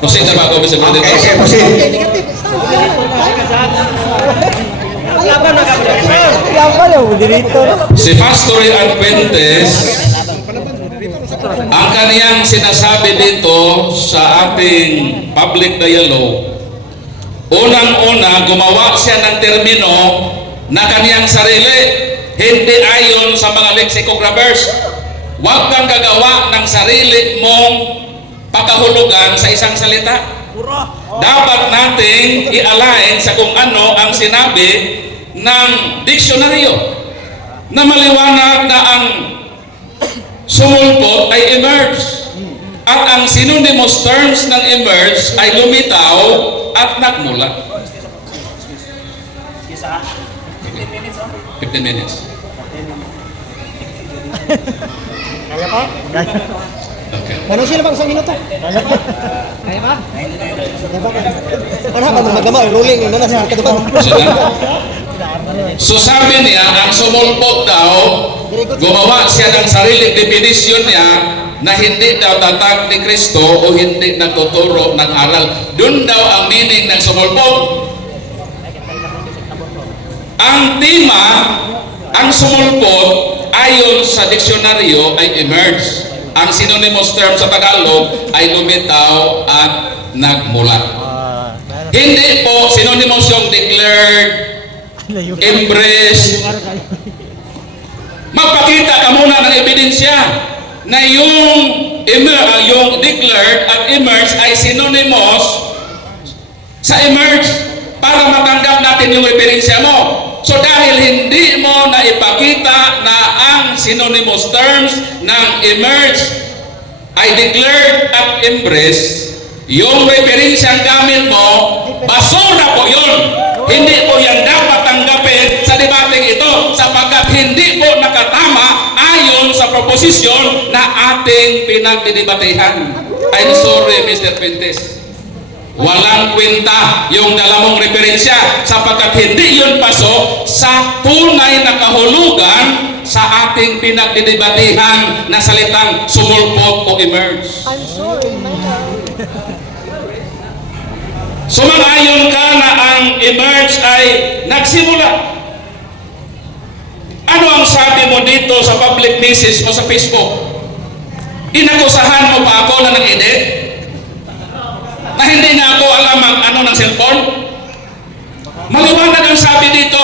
Proceed na ba ako, Mr. President? Okay, proceed. Si Pastor Ian Fuentes, ang kaniyang sinasabi dito sa ating public dialogue, unang-una, gumawa siya ng termino na kaniyang sarili, hindi ayon sa mga lexicographers. Huwag kang gagawa ng sarili mong pagkahulugan sa isang salita. Dapat nating i-align sa kung ano ang sinabi ng diksyonaryo na maliwanag na ang sumulpot ay emerge at ang synonymous terms ng emerge ay lumitaw at nagmula. 15 minutes. Kaya pa? Okay. Ano sila bang isang minuto? Kaya ba? Ano ka magama? Rolling na sa katuban. So sabi niya, ang sumulpot daw, gumawa siya ng sariling definition niya na hindi daw tatag ni Kristo o hindi nagtuturo ng aral. Doon daw ang meaning ng sumulpot. Ang tema, ang sumulpot, ayon sa diksyonaryo ay emerge. Ang synonymous term sa Tagalog ay lumitaw at nagmula. Hindi po synonymous yung declared, embrace. Magpakita ka muna ng ebidensya na yung declared at emerge ay synonymous sa emerge para matanggap natin yung ebidensya mo. So dahil hindi mo na ipakita na ang synonymous terms ng emerge ay declared at embrace, yung referensyang gamit mo, basura po yun. Hindi po yan dapat tanggapin sa debateng ito sapagkat hindi po nakatama ayon sa proposisyon na ating pinagdidebatehan. I'm sorry, Mr. Fuentes. Walang kwenta yung dalamong referensya sapagkat hindi yun pasok sa tunay na kahulugan sa ating pinagdidebatehan na salitang sumulpot o emerge. I'm sorry, my God. Sumang-ayon ka na ang emerge ay nagsimula. Ano ang sabi mo dito sa public message mo sa Facebook? Inakusahan mo pa ako na nag-edit? Na hindi na ako alam ang ano ng cellphone? Maliwanag ang sabi dito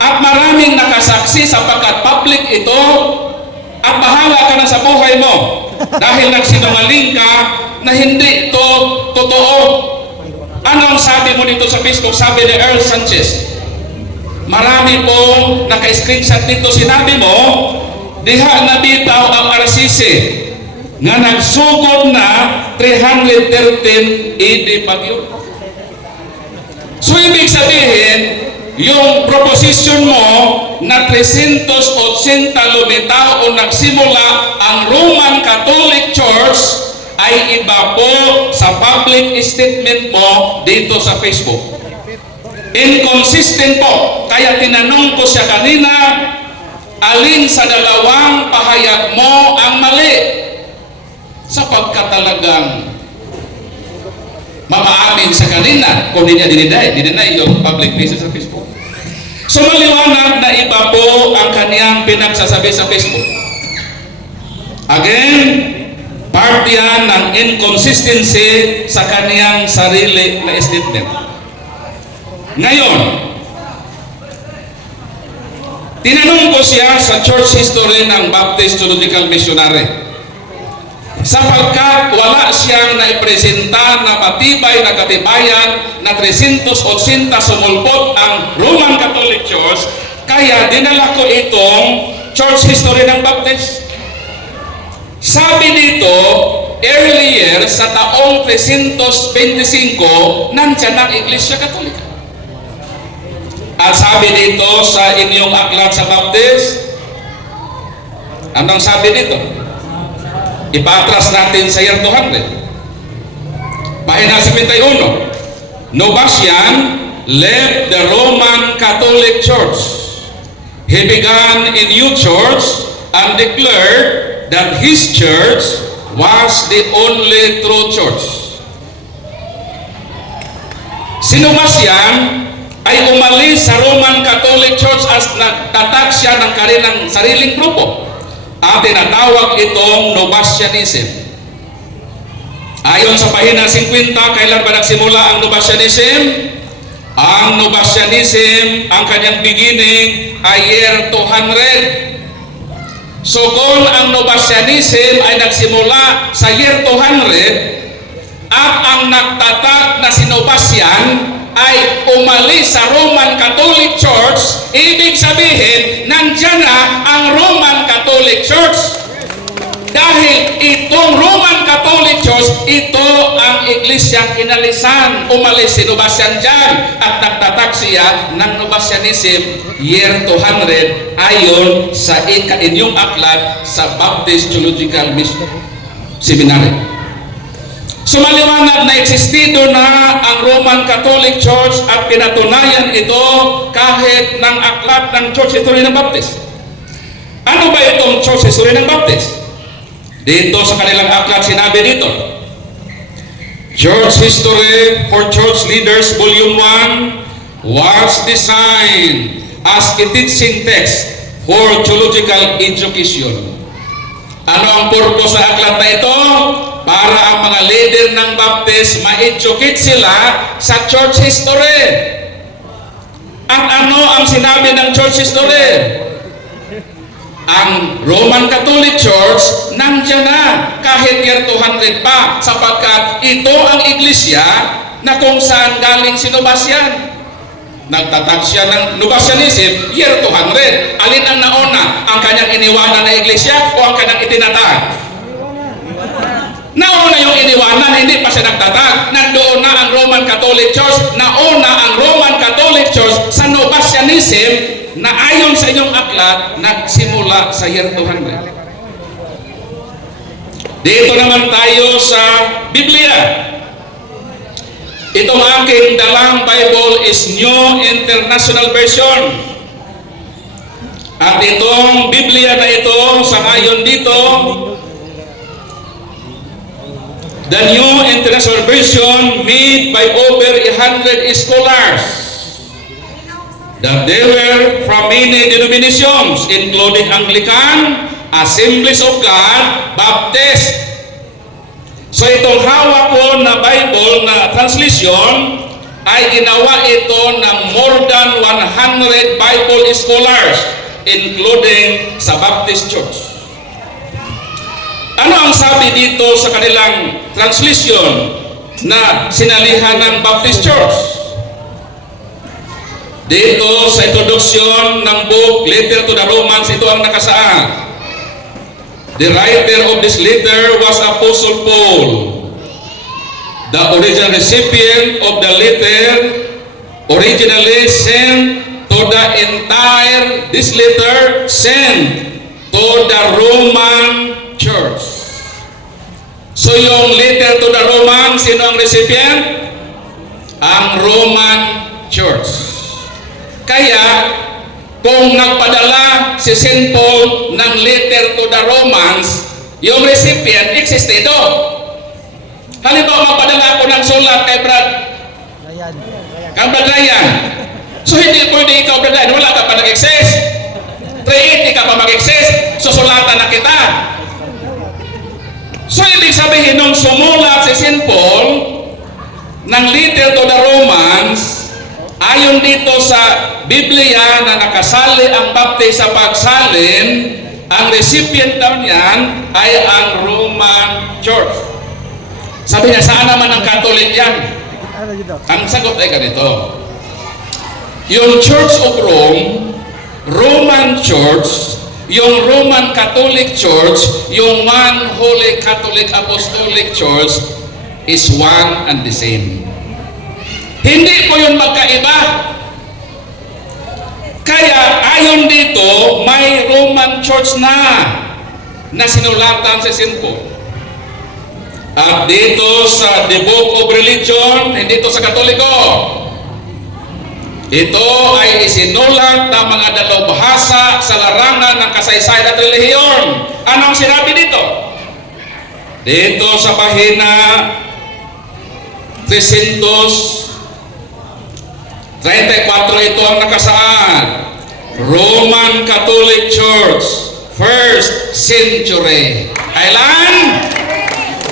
at maraming nakasaksi sapagkat public ito at bahala ka na sa buhay mo dahil nagsinungaling ka na hindi ito totoo. Ano ang sabi mo dito sa Facebook? Sabi ni Earl Sanchez, marami po naka-screenshot dito, sinabi mo diha nabitaw ang RCC nga nagsugod na 313 AD Bagyo. So ibig sabihin, yung proposition mo na 380 lumitaw o nagsimula ang Roman Catholic Church ay iba po sa public statement mo dito sa Facebook. Inconsistent po. Kaya tinanong ko siya kanina, alin sa dalawang pahayag mo ang mali? Sapagkat talagang mamaamin sa kanina kung hindi niya dinideny yung public message sa Facebook. So maliwanag na iba po ang kaniyang pinagsasabi sa Facebook. Again, part yan ng inconsistency sa kaniyang sarili na statement. Ngayon, tinanong ko siya sa church history ng Baptist Theological Missionary. Sapagkat wala siyang naipresenta na matibay na katibayan na 380 sumulpot ang Roman Catholic Church, kaya dinala ko itong church history ng Baptist. Sabi dito, earlier sa taong 325, nandyan ang Iglesia Katolika. At sabi dito sa inyong aklat sa Baptist, anong sabi dito? Ipatras natin sa year 200. Pahina 71. Novatian left the Roman Catholic Church. He began a new church and declared that his church was the only true church. Si Nobasyan ay umalis sa Roman Catholic Church as nagtatag siya ng kanilang sariling grupo at tinatawag itong Nobasyanism. Ayon sa pahina 50, kailan ba nagsimula ang Nobasyanism? Ang Nobasyanism, ang kanyang beginning ay year 200. So kung ang Nobasyanism ay nagsimula sa year 200 at ang nagtatag na si Nobasyan ay umalis sa Roman Catholic Church, ibig sabihin, nandyan na ang Roman Catholic Church. Dahil itong Roman Catholic Church, ito ang iglesyang inalisan. Umalis si Nobasyan dyan at nagtatag siya ng Nobasyanism year 200 ayon sa inyong aklat sa Baptist Theological Seminary. So maliwanag na existido na ang Roman Catholic Church at pinatunayan ito kahit ng aklat ng Church History ng Baptist. Ano ba itong Church History ng Baptist? Dito sa kanilang aklat sinabi dito, Church History for Church Leaders Volume 1 was designed as a teaching text for theological education. Ano ang purpose sa aklat na ito? Para ang mga leader ng Baptist ma-educate sila sa church history. At ano ang sinabi ng church history? Ang Roman Catholic Church nandiyan na kahit year 200 pa, sapagkat ito ang iglesia na kung saan galing si Nobasyan. Nagtatag siya ng Nobasyanism year 200. Alin ang nauna? Ang kanyang iniwanan na iglesia o ang kanyang itinatag? Nauna yung iniwanan, hindi pa siya nagtatag. Nandoon na ang Roman Catholic Church. Nauna ang Roman Catholic Church sa Nobasyanism na ayon sa inyong aklat, nagsimula sa year 200. Dito naman tayo sa Biblia. Itong aking dalang Bible is New International Version. At itong Biblia na ito, sa ngayon dito, the New International Version made by over 100 scholars. That they were from many denominations, including Anglican, Assemblies of God, Baptist. So itong hawak ko na Bible na translation ay ginawa ito ng more than 100 Bible scholars, including sa Baptist Church. Ano ang sabi dito sa kanilang translation na sinalihan ng Baptist Church? Dito sa introduction ng book, Letter to the Romans, ito ang nakasaad. The writer of this letter was Apostle Paul. The original recipient of the letter originally sent to the entire, this letter sent to the Roman Church. So yung letter to the Romans, sino ang recipient? Ang Roman Church. Kaya, kung nagpadala si St. Paul ng letter to the Romans, yung recipient existido. Halimbawa, magpadala ako ng sulat kay Brad Ryan. So hindi pwede ikaw, Brad Ryan, wala ka pa nag-exist. 380 ka pa mag-exist, susulatan na kita. So ibig sabihin nung sumulat si St. Paul ng letter to the Romans, ayon dito sa Biblia na nakasali ang Baptist sa pagsalin, ang recipient daw niyan ay ang Roman Church. Sabi niya, saan naman ang Catholic yan? Ang sagot ay ganito. Yung Church of Rome, Roman Church, yung Roman Catholic Church, yung one Holy Catholic Apostolic Church is one and the same. Hindi po yun magkaiba. Kaya ayon dito, may Roman Church na sinulatan si St. Paul. At dito sa The Book of Religion, hindi ito sa Katoliko. Ito ay isinulat ng mga dalubhasa sa larangan ng kasaysayan at relihiyon. Ano ang sinabi dito? Dito sa pahina 300 34 ito ang nakasaad. Roman Catholic Church, 1st century. Kailan?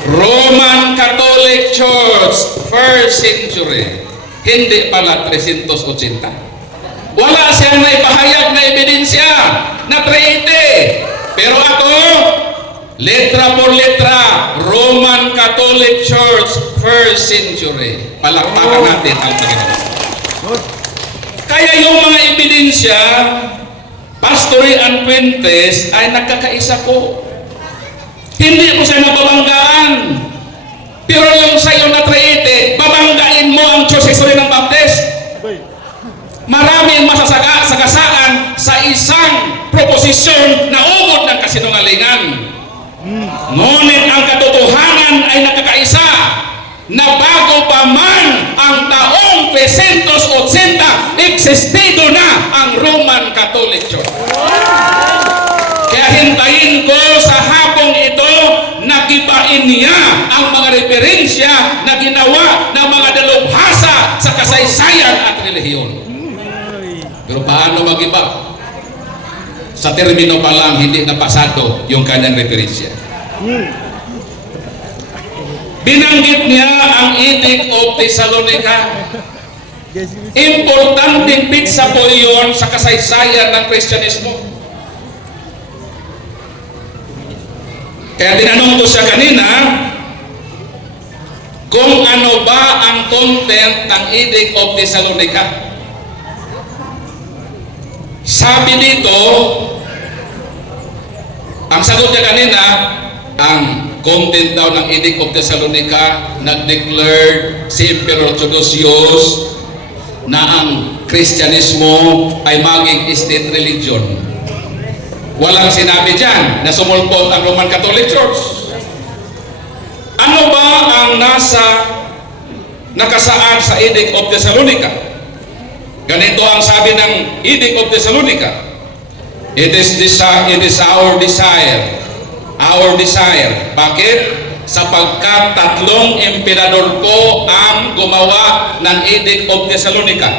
Roman Catholic Church, 1st century. Hindi pala 380. Wala siyang naipahayag na ebidensya na 380. Pero ako, letra por letra, Roman Catholic Church, 1st century. Palakpakan natin ang Panginoon. Kaya yung mga ebidensya, Pastory and Fuentes ay nagkakaisa po. Hindi ko siya mababanggaan. Pero yung sa'yo na 380, babanggain mo ang Church History ng Baptist. Maraming masasagasaan sa isang proposisyon na ugod ng kasinungalingan. Ngunit ang katotohanan ay nakakaisa na bago pa man ang taong 380, existido na ang Roman Catholic Church. Kaya hintayin ko sa hapong ito na gibain niya ang mga referensya na ginawa ng mga dalubhasa sa kasaysayan at relihiyon. Pero paano mag-iba? Sa termino pa lang, hindi napasado yung kanyang referensya. Binanggit niya ang Edict of Thessalonica. Importanteng pitsa po iyon sa kasaysayan ng Kristyanismo. Kaya tinanong ko siya kanina kung ano ba ang content ng Edict of Thessalonica. Sabi dito, ang sagot niya kanina, ang content daw ng Edict of Thessalonica, nag-declare si Emperor Theodosius na ang Kristyanismo ay maging state religion. Walang sinabi dyan na sumulpot ang Roman Catholic Church. Ano ba ang nakasaad sa Edict of Thessalonica? Ganito ang sabi ng Edict of Thessalonica. It is our desire. Our desire. Bakit? Sapagkat 3 emperador po ang gumawa ng Edict of Thessalonica.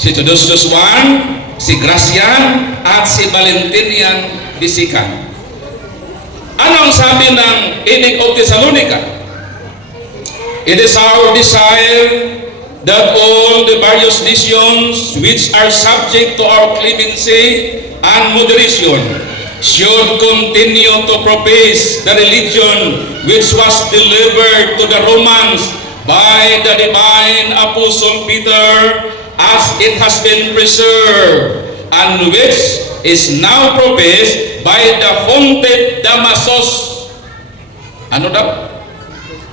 Si Theodosius I, si Gracian, at si Valentinian Bisican. Ano ang sabi ng Edict of Thessalonica? It is our desire that all the various nations which are subject to our clemency and moderation should continue to profess the religion which was delivered to the Romans by the divine Apostle Peter, as it has been preserved, and which is now professed by the Fonte Damasus. Ano daw?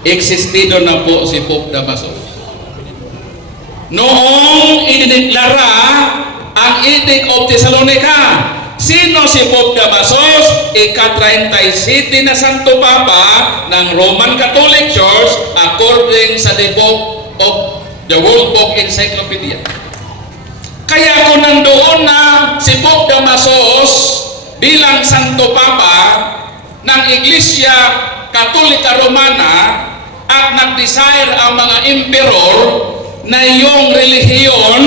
Existido na po si Pope Damasus. Noong idineklara ang Edict of Thessalonica, sino si Pope Damasus? Ika-37 na Santo Papa ng Roman Catholic Church according sa the book of the World Book Encyclopedia. Kaya kung nandoon na si Pope Damasus bilang Santo Papa ng Iglesia Katolika Romana at nag-desire ang mga emperor na yung relihiyon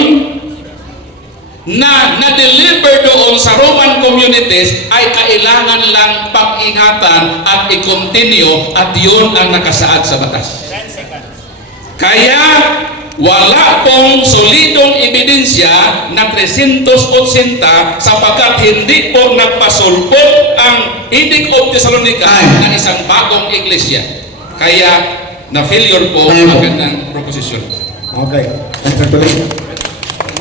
na na-deliver doon sa Roman communities ay kailangan lang pag-ingatan at i-continue, at yun ang nakasaad sa batas. Kaya wala pong solidong ebidensya na 380 sapagkat hindi po nagpasulpot ang Edict of Thessalonica ng isang bagong iglesia. Kaya na-failure po ang kanyang proposisyon. Okay.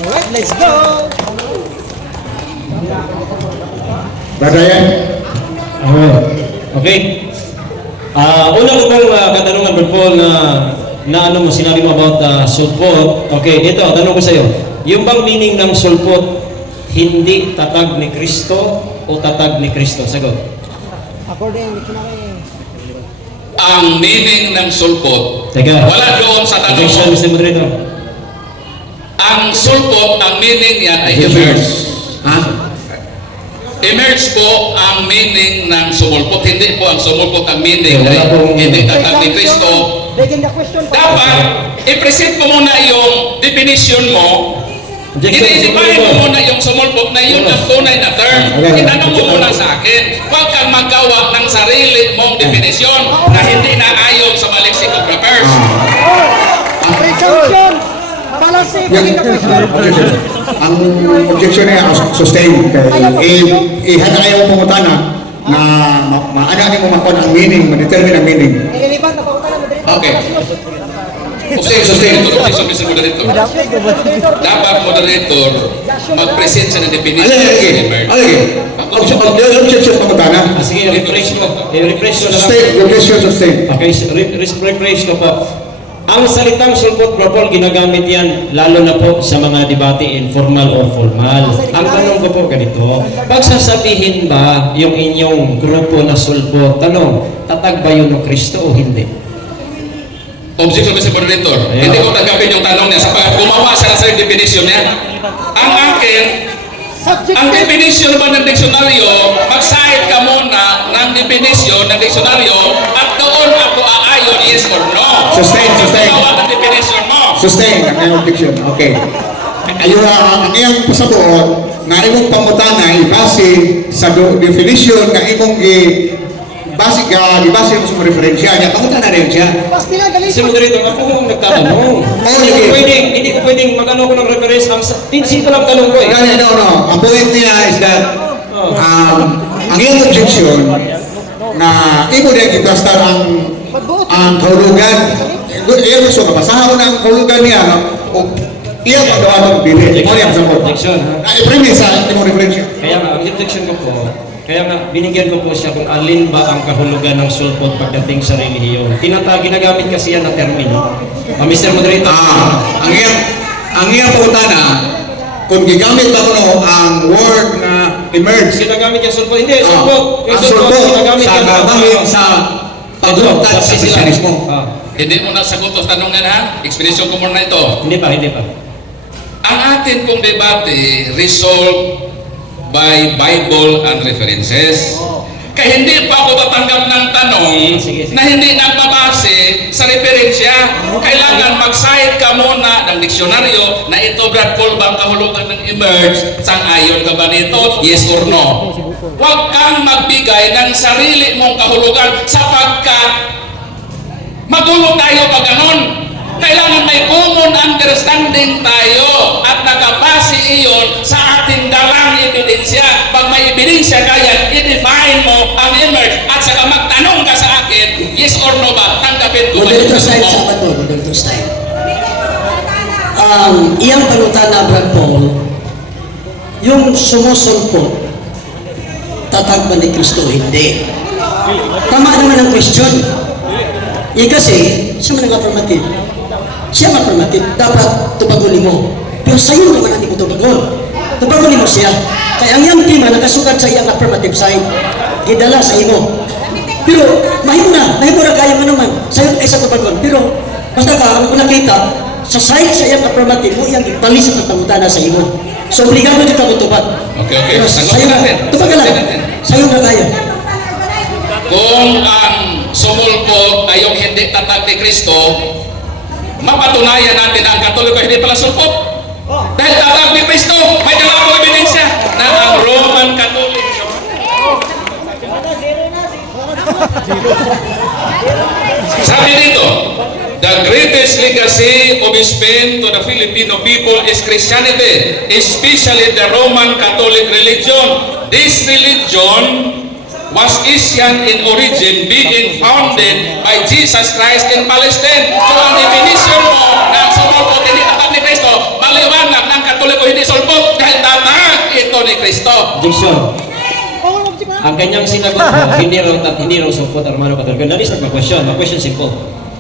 Alright, let's go! Brother Ryan? Okay. Una ko bang katanungan, Brother Paul, na ano mo, sinabi mo about sulpot. Okay, ito, tanong ko sa iyo. Yung bang meaning ng sulpot, hindi tatag ni Kristo o tatag ni Kristo? Sagot. According to my... Ang meaning ng sulpot, Teka. wala doon sa Objection, tanong. Mr. Moderator. Ang sulpot, ang meaning niyan ay diverse. Ha? emerge po ang meaning ng sumulpot. Hindi po ang sumulpot ang meaning Wala ay pong- hindi tatag ni Kristo. Begging the question pa. Dapat, i-present mo muna yung definition mo. I-define mo muna yung sumulpot na yun ang tunay na term. Itanong mo muna sa akin. Huwag kang magawa ng sarili mong definisyon na hindi na ayon sa mga lexicographers. Presumption. Fallacy. Begging the question. Ang objection niya, sustain. Ihanda kayo pumutana na maana ni mo makon ang meaning, ma-determine ang meaning. Irrelevant na pautan mo dito. Okay. Sustain. Objection, Moderator. Dapat moderator mag-present siya ng definition Alin, ng emerge. objection pumutana. Sige, refresh ko. I-refresh ko na lang. Sustain, objection, sustain. Okay, refresh ko po. Ang salitang sulpot propol, ginagamit yan lalo na po sa mga debate informal or formal. Ang tanong ko po ganito, pagsasabihin ba yung inyong grupo na sulpot, tanong, tatag ba yun ng Kristo o hindi? Objection, Mr. Moderator. Ayan. Hindi ko tanggapin yung tanong niya sapagkat gumawa siya ng sarili definition niya. Ang akin, ang Subjective. definition ba ng diksyonaryo, mag-cite ka muna ng definition ng diksyonaryo at doon ako aayon, yes or no. Sustain, sustain. Gawa ng definition mo. Sustain ang iyong objection. Okay. Ayun, ang iyong pasabuot na imong pamutana ibase sa definition na imong ibase mo sa referensya niya. Pamutana rin siya. Pas nila galing. Kasi moderator, ako ang nagtatanong. Hindi ko pwedeng mag-ano ko ng reference. Ang simple lang tanong ko eh. No. Ang point niya is that ang iyong objection na imo din iplastar ang kahulugan. Iyo gusto mapasahan mo na ang kahulugan niya o iya paggawa ng pili. Mo niya sa mo. Objection. I-premise sa imong referensya. Kaya nga, ang objection ko po, kaya nga, binigyan ko po siya kung alin ba ang kahulugan ng sulpot pagdating sa relihiyon. Ginagamit kasi yan na termino. Mr. Moderator. Ang iyang pangutana, kung gigamit ba kuno ang word na emerge, Ginagamit yung sulpot. Hindi, sulpot. ang sulpot ginagamit sa yan. gabahin sa paglungkad sa Kristiyanismo. Hindi mo na sagot ang tanongan ha. Explanation ko muna ito. Hindi pa. Ang atin pong debate resolved by Bible and references. Kaya hindi pa ako tatanggap ng tanong Sige. na hindi nagbabase sa referensya. Kailangan mag-cite ka muna ng diksyonaryo na ito, Brad Paul, bang kahulugan ng emerge? Sang-ayon ka ba nito? Yes or no? Huwag kang magbigay ng sarili mong kahulugan sapagkat magulo tayo pag ganon. Kailangan may common understanding tayo at nakabase iyon sa ating dalang ebidensya. Pag may ebidensya kaya, i-define mo ang emerge at saka magtanong ka sa akin, yes or no ba? Tanggapin ko ba yung Moderator style tanong sa mo? bato, moderator style. Iyang panutana, Brad Paul, yung sumusulpot, tatag ba ni Kristo o hindi? Tama naman ang question. Kasi, siya man ang affirmative. Siya ang affirmative. Dapat tubagunin mo. Pero sa'yo naman ang hindi mo tubagon. Tubagunin mo siya. Kaya ang iyang tema nakasukat sa iyang affirmative side. Gidala sa imo. Pero, mahimo na kaya mo naman. Sa'yo ay sa tubagon. Pero, basta ka, ang nakita, sa side sa iyang affirmative mo, iyang ipali sa pagpangutana sa imo. So, obligado dito ka tubag. Okay. Pero Sagutin sa'yo natin. tubagan lang. Sagutin natin. Sa'yo na kaya. Kung ang sumulpot ay yung hindi tatag ni Kristo, mapatunayan natin ang Katoliko hindi pala sulpot. Dahil tatag ni Kristo, may dala akong ebidensya na ang Roman Catholic. Sabi dito, the greatest legacy of Spain to the Filipino people is Christianity, especially the Roman Catholic religion. This religion was Asian in origin, being founded by Jesus Christ in Palestine. So ang definition mo ng sumulpot hindi tatag ni Kristo, maliwanag ng Katoliko hindi sulpot dahil tatag ito ni Kristo. Objection. Ang kanyang sinagot po, hindi raw sulpot ang Romano Katoliko. That is not my question. My question simple.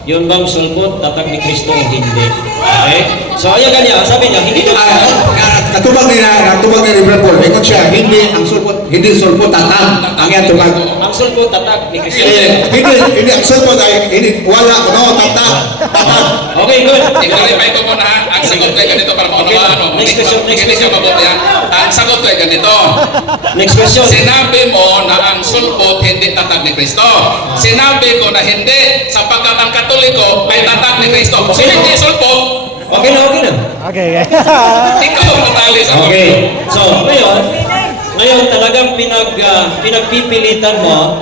Yun bang sulpot, tatag ni Kristo o hindi? Okay? So, ayan ganyan. Sabi niya, hindi daw natubag ni Reverend Paul. Ingon siya, hindi sulpot tatang. Ang yan tubag. Ang sulpot tatag ni Kristo. Hindi ang sulpot ay hindi wala no tatang. Okay, good. I-clarify ko muna ha. Ang sagot ko ay ganito para maunawaan mo. Next question, next Hindi ka question. mabuti ha. Ang sagot ko ay ganito. Next question. Sinabi mo na ang sulpot hindi tatag ni Kristo. Sinabi ko na hindi sapagkat ang Katoliko ay tatag ni Kristo. So hindi sulpot, Okay na, okay na. Okay. ikaw ang matali sa Okay. So, ngayon talagang pinagpipilitan mo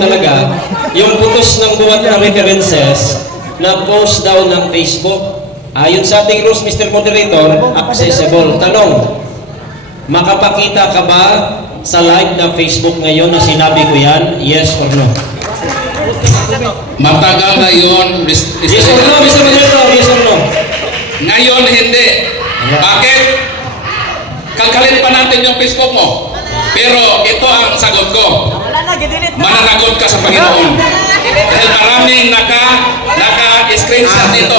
talaga yung putos ng buwan na references na post daw ng Facebook. Ayon sa ating rules, Mr. Moderator, accessible. Tanong, makapakita ka ba sa live na Facebook ngayon na sinabi ko yan? Yes or no? Matagal na yun. Yes or no, Mr. Moderator? Yes or no? Ngayon hindi. Bakit? Kalkalin pa natin yung Facebook mo. Pero ito ang sagot ko. Mananagot ka sa Panginoon. Dahil maraming naka-screenshot dito.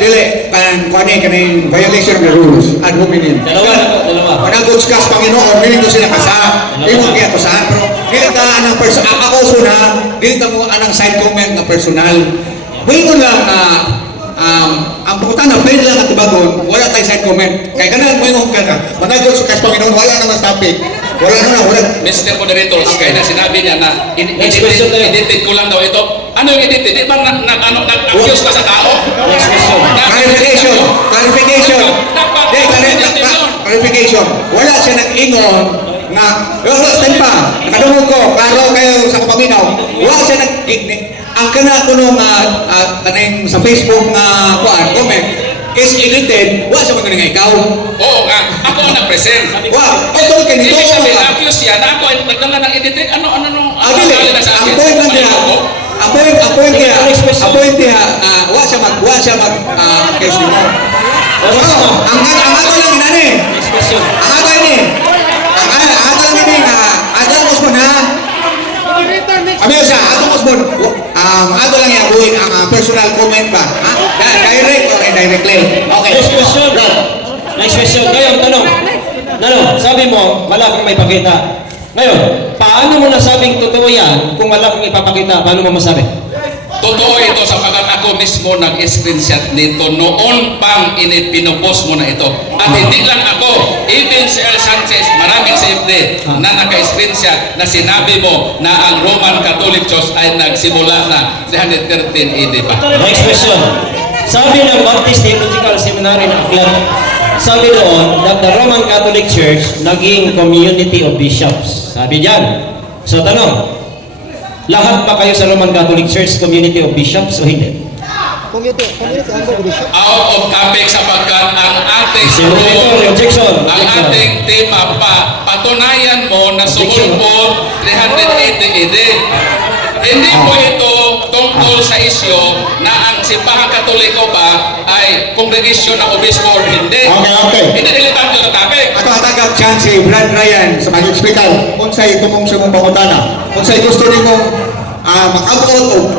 Dili. Kaning violation of the rules. Ad hominem. Dalawa. Panagots ka sa Panginoon, hindi ko sila kasa. Hindi mo kaya to saan. Pero dili ka anang personal. Ako suna, dili ka mo anang side comment na personal. Buhay ko lang ang pumunta na pwede lang at ibagon, wala tayo side comment. Kaya ganun, buhay mo ka. Managots ka sa Panginoon, wala naman topic. Wala. Mr. Moderators, kaya na sinabi niya na Next question tayo. edited ko lang daw ito. Ano yung edit? Di ba nag-accuse ka sa tao? Next question. Clarification. Clarification. Wala siya nag-ingon na, last time pa, nakadungog ko, klaro kayo sa kapaminaw. Wala siya ang kana ko nung kaning sa Facebook na comment is edited, wala siya magaling ikaw. Oo nga, ako ang nag-present. Wow, ito ka nito. Ibig sabihin, na-accuse siya na ako ay nagdala ng edited. Ano Dili, na sa ang akin? point lang niya, wala siya case mo. Ang ato lang inani. Next question. Ang ato ini. Ang ato lang ini nga, ato lang mo na. Amiyo siya, ato mo ato lang yan buhin ang personal comment ba? Direct or indirectly? Okay. Next question. Next question. Ngayon, tanong. Sabi mo, wala kang may pakita. Ngayon, paano mo nasabing totoo yan kung wala kang ipapakita? Paano mo masabi? Totoo ito sapagkat ako mismo nag-screenshot nito noon pang pinupost mo na ito. At hindi lang ako, even si El Sanchez, maraming CFD na naka-screenshot na sinabi mo na ang Roman Catholic Church ay nagsimula na 313 AD pa. Next question. Sabi ng Baptist Theological Seminary ng Aklan, sabi doon that the Roman Catholic Church naging community of bishops. Sabi diyan. So tanong, lahat ba kayo sa Roman Catholic Church community of bishops o hindi? Community ang bishop. Out of topic sapagkat ang ating Senator, objection. ang ating tema patunayan mo na sumulpot 380 AD. Hindi po ito tungkol sa isyo na ang simbahan Katoliko ba ay kongregasyon ng obispo or hindi. Okay. Hindi relevant yun ang topic. Ato atagag chance si Brad Ryan sa mag-explicar kung sa'yo tumong sa mong pangutana. Kung sa'yo gusto rin mong makabot o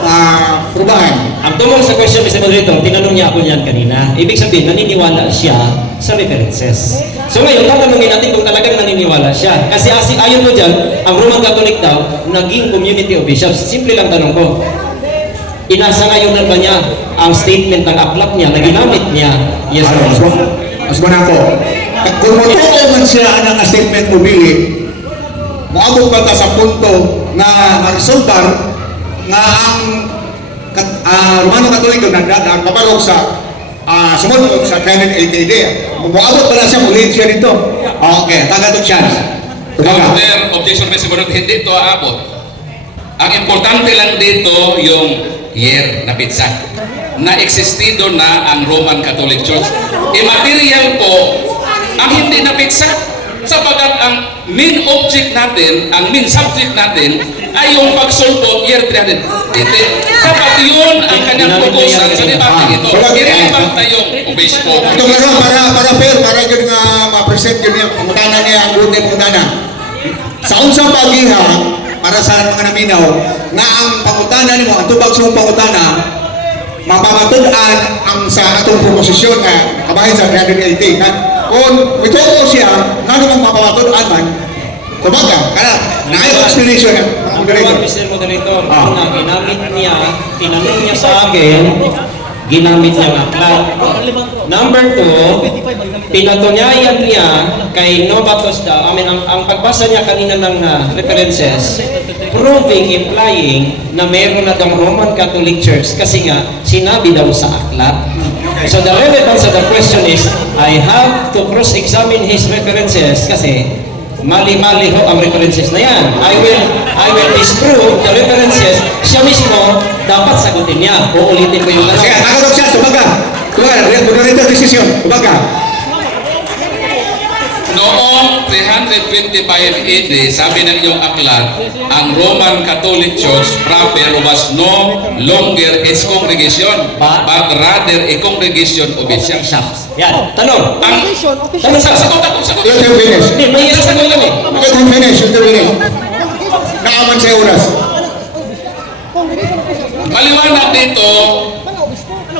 prubahan. Ang tumong sa question, Mr. Moderator, tinanong niya ako niyan kanina. Ibig sabihin, naniniwala siya sa references. So ngayon, tatanungin natin kung talagang naniniwala siya. Kasi ayon mo dyan, ang Roman Catholic daw, naging community of bishops. Simple lang tanong ko. Inasa ngayon na ba niya ang statement ng aklat niya na ginamit niya? Yes or no? Mas mo na ako. Kung matutol man siya ang statement mo bili, maabot ba ta sa punto na marisolbar nga ang Romano Katoliko na kabarog sa sumunod sa 380 maabot ba na siya muli siya dito? Okay, tagatong chance. Counter objection Mr. Barot, hindi ito aabot. Ang importante lang dito yung year na pizza na existido na ang Roman Catholic Church. Immaterial po ang hindi na pizza sapagkat ang main object natin, ang main subject natin ay yung pagsulpot year 300. Dapat yun ang kanyang fokusan sa debate ito. Irrelevant na yung obispo. Ito nga para fair, para yun nga ma-present yun yung pangutana niya, ang buti pangutana. Sa unsang pagiha, para sa mga naminaw, nga ang pangutana ni mo, ang tubag sa mong pangutana, mapamatud-an ang sa atong proposisyon na kabahin sa 380 nga kung mituo siya nga namang mapamatud-an man kumaga kana naayo explanation ng Number moderator. 1, Mr. Moderator, Ah. una, ginamit niya, tinanong niya sa akin, ginamit niya ang aklat. Number 2, pinatunayan niya kay Novatus daw, ang pagbasa niya kanina ng references, proving, implying na meron na daw Roman Catholic Church kasi nga, sinabi daw sa aklat. So the relevance of the question is, I have to cross-examine his references kasi mali-mali ho ang references na yan. I will disprove the references. Siya mismo, dapat sagutin niya. Uulitin ko yung Sige, tanong. nakatok siya, sumaga. Kumaga, moderator decision, kumaga. Noong 325 AD, sabi ng iyong aklat, ang Roman Catholic Church proper was no longer its congregation, but rather a congregation of its shops. Yan, tanong. Ang Tanong sa sagot ako, sagot Let ako. him finish. Hindi, may yes na lang eh. Let him finish, let him finish. Naaman sa oras. Maliwanag dito,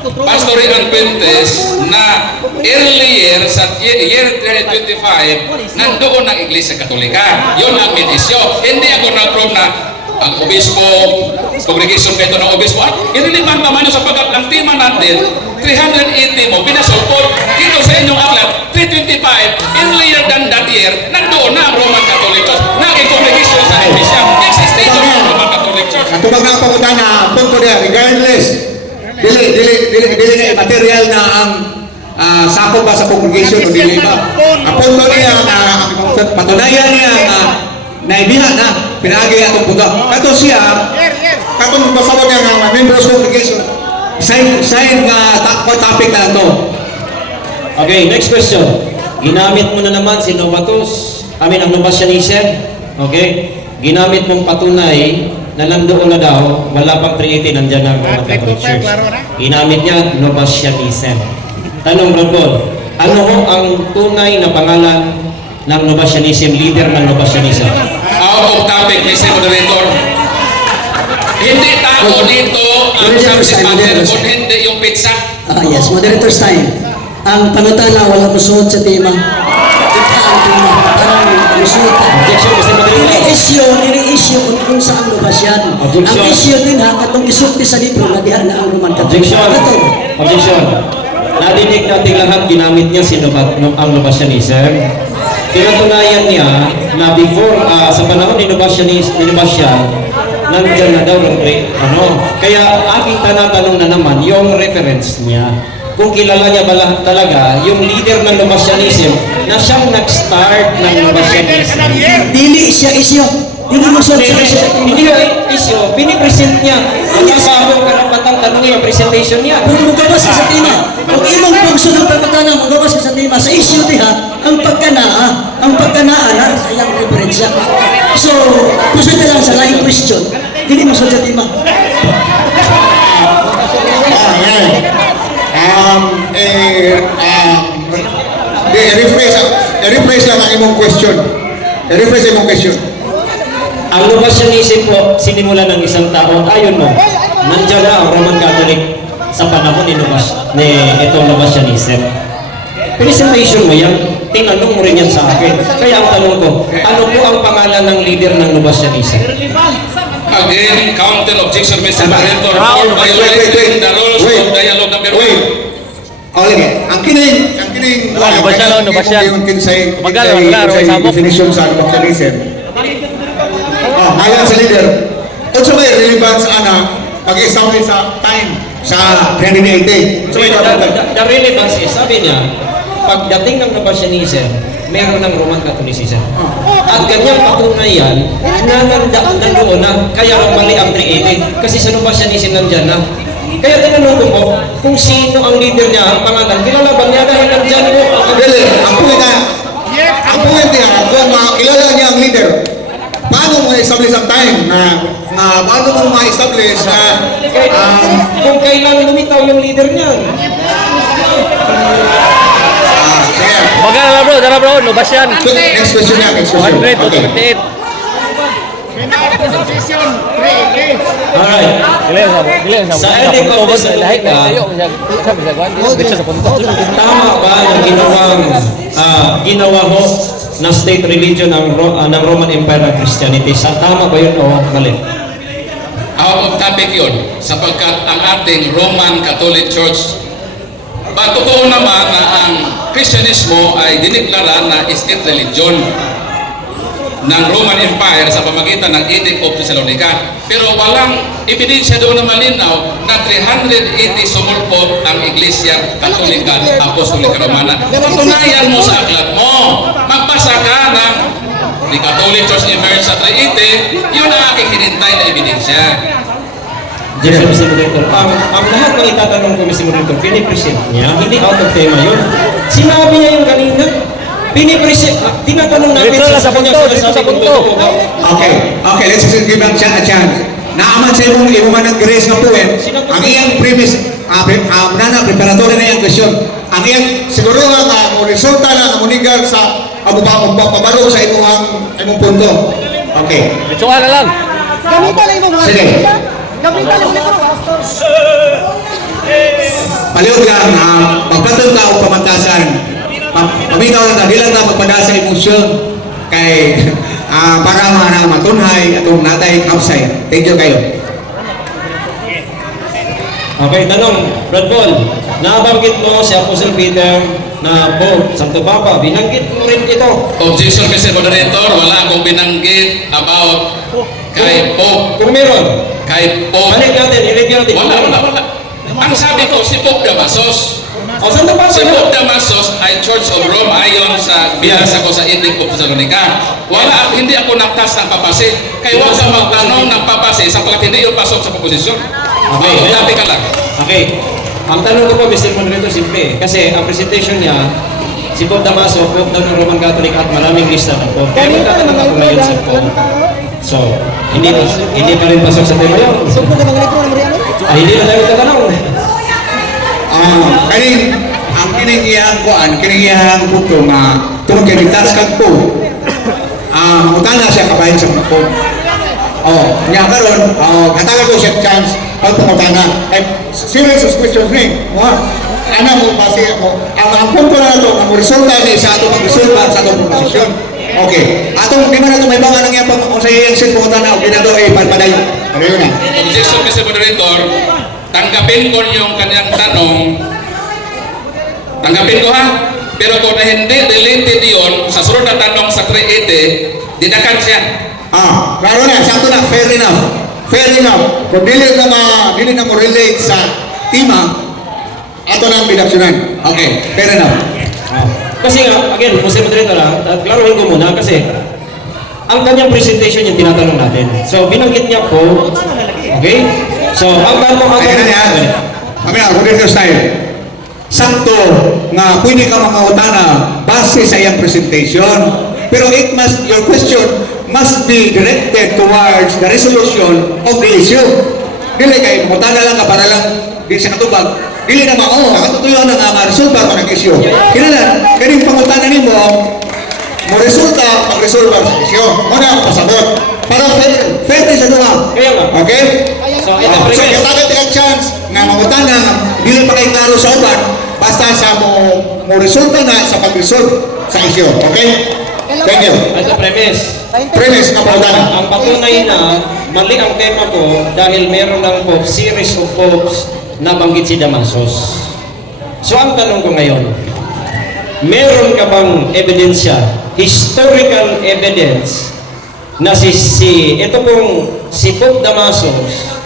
Pastor Ian Fuentes, na earlier sa year 325, nandoon ang Iglesia Katolika. Yun ang main issue. Hindi ako nag-prove na ang obispo, congregation beto ng obispo. At irrelevant naman yun sapagkat ang tema natin, 380 mo, pinasulpot. Dito sa inyong aklat, 325, earlier than that year, nandoon na ang Roman Catholic Church. Naging congregation sa Iglesia. Existing ang Roman Catholic Church. Katubag na ang pangutana, punto niya, regardless, dili na material na ang sakop ba sa congregation o dili ba. Ang punto niya, patunayan niya naibihan na pinagi atong puto. Kato siya, katong basabot niya nga members congregation, sign nga topic na ito. Okay, next question. Ginamit mo na naman si Novatus, ang Novatianism. Okay? Ginamit mong patunay na nandoon na daw, wala pang 380, nandiyan ang Roman Catholic Church. Ginamit niya Novatianism. Tanong, Brad Paul, ano ho ang tunay na pangalan ng Novatianism, leader ng Novatianism? Out of topic, Mr. Moderator. Hindi tao dito ang subject matter kung hindi yung pizza. Yes, moderator's time. Ang pangutana wala musuot sa tema. Ika ang tema. Parang musuot ka. Objection, Mr. Moderator. Ini-issue kung saan lumabas yan. Objection. Ang issue din ha, katong isulti sa libro na dihan na ang Roman Catholic. Objection. Ito. Objection. Nadinig natin lahat, ginamit niya ang Novatianism. Pinatunayan niya na before, sa panahon ni Novatian, nandiyan na daw ng Kaya aking tanatanong na naman, yung reference niya. Kung kilala niya ba talaga, yung leader ng Novatianism, na siyang nag-start ng Novatianism. Dili siya issue. Dili musuot sa issue. Hindi yung issue, pinipresent niya. Magkasabong karapatang tanong yung presentation niya. Kung magabas ka sa tema, kung imong pungso ng pagkatana, magabas ka sa tema, sa issue diha, ang pagkanaa na sa iyang referensya. So, puso na lang sa laing question, dili mo sa tema. I-rephrase lang ang imong question. I-rephrase ang imong question. Ang Novatianism po, sinimula ng isang tao, ayon mo, nandiyan na ang Roman Catholic sa panahon ni itong Novatianism. Presentation mo yan, tinanong mo rin yan sa akin. Kaya ang tanong ko, ano po ang pangalan ng leader ng Novatianism? Again, counter objection, Mr. Moderator, Wait, for wait, violating the rules wait. of dialogue number 1. Wait. Lagi. Ang kining Ano ba siya, ano ba siya? Yung kinsay Magal, sabok. definition sa Novatianism. Ngayon sa leader. Kung sa may relevance pag-establish sa time sa 380. So may The relevance is, sabi niya, pagdating ng Novatianism, meron ng Roman Catholicism. At kanyang patunayan na nandoon na, kaya ang mali ang 380. Kasi sa Novatianism nandyan na. Kaya tinanong ko po, kung sino ang leader niya, ang pangalan, kilala ba niya dahil nandyan po ang Really, ang point niya, kung makilala niya ang leader, paano mo establish ang time paano mo ma-establish na kung kailan lumitaw yung leader niya. sige. Bagal na bro, dara bro, lubas yan. Next question niya, next question. 100 to Okay. 28. Alright. Sa ending of this tama ba yung ginawa ho na state religion ng Roman Empire ng Christianity? Tama ba yun o mali? Out of topic yun, sapagkat ang ating Roman Catholic Church, totoo naman na ang Kristyanismo ay diniklara na state religion ng Roman Empire sa pamagitan ng Edict of Thessalonica. Pero walang ebidensya doon na malinaw na 380 sumulpot ang Iglesia Katolika Apostolika Romana. Patunayan mo sa aklat mo. Magbasa ka ng The Catholic Church emerged sa 380, yun ang aking hinintay na ebidensya. Yes, Mr. Moderator. Ang lahat ng itatanong ko, Mr. Moderator, pinipresent niya, hindi out of tema yun. Sinabi niya yung kanina, pinipresent, tinatanong natin sa kanya, sinasabi kong totoo daw. Okay, let's just give them a chance. Naaman sa imong imuman ng grace nga po ang iyang premise, preparatory na iyang question. Ang iyang siguro nga resulta na munigar sa pabaro sa imong punto. Okay. Bituan na lang. Gamitan lang mo. Sige. Gamitan lang mo. Paliw lang, magpatong ka o pamantasan. Pamitaw lang na, di lang na magpadasa emosyon kay para matunhay atong natay kapsay. Thank you kayo. Okay, tanong, Brad Paul, nabanggit mo si Apostle Peter na Pope, Santo Papa, binanggit mo rin ito. Objection, Mr. Moderator, wala akong binanggit about kay Pope. Kung meron, Kay Pope. balik natin, i-review natin. Wala. Ang sabi ko, si Pope Damasus. O, Santo Papa, Si Pope Damasus ay Church of Rome ayon sa binasa ko sa Edict of Thessalonica. Hindi ako nagtas ng papasi. Kaya huwag ka magtanong ng papasi sapagkat hindi yung pasok sa proposisyon. Okay, Tabi ka lang. Okay. Ang tanong ko po, Mr. Moderator, simple. Kasi ang presentation niya, si Pope Damaso, Pope daw ng Roman Catholic at maraming lista ng Pope. Kaya magtatanong ako ngayon sa Pope. So, hindi pa rin pasok sa tema yun. Sumpo ka mga litro na Mariano? Hindi na tayo tatanong. Ang kinigiyang punto nga tungkol kay ligtas kag po. Utana siya kabayan sa mga po. Nga karon, hatagan ko siya chance pagpangutana. Serious questions ni. Ana mo base ako. Ang punto na ito, ang resulta ni sa atong resulta sa atong proposisyon. Okay. Atong di man nato may mga nang yapang kung sa iyang sit pangutana o ginado padayon. Padayon na. Objection, Mr. Moderator. Tanggapin ko yung kanyang tanong. Tanggapin ko ha. Pero kung na hindi related yun, sa sunod na tanong sa 380, dinakan siya. Klaro na, sakto na, fair enough. Kung dili na mo relate sa tema, ato nang bidaksyonan. Okay, fair enough. Kasi nga, again, Mr. Moderator, klaruhin ko muna kasi ang kanyang presentation yung tinatanong natin. So, binanggit niya po, okay? So, ang tanong Ayan na yan. Kami na, kung dito style. Sakto nga pwede ka makautana base sa iyang presentation. Pero your question must be directed towards the resolution of the issue. Dili kay mutana lang ka para lang di siya katubag. Dili na mao, katutuyo na nga ma-resolve ko ng issue. Kinala, kaning pangutana nimo mo resulta pag-resolve sa issue. Mo na pasabot. Para fair sa duha. Kaya nga. Okay? So, ito So, premise. yung tagad chance na mangutana dili pa kay klaro sa uban basta sa mo resulta na sa pag-resolve sa issue. Okay? Thank you. Ito premise. Premise na pangutana. Ang patunay na mali ang tema ko dahil meron ng Pope, series of popes na banggit si Damasus. So ang tanong ko ngayon, meron ka bang ebidensya, historical evidence na ito pong si Pope Damasus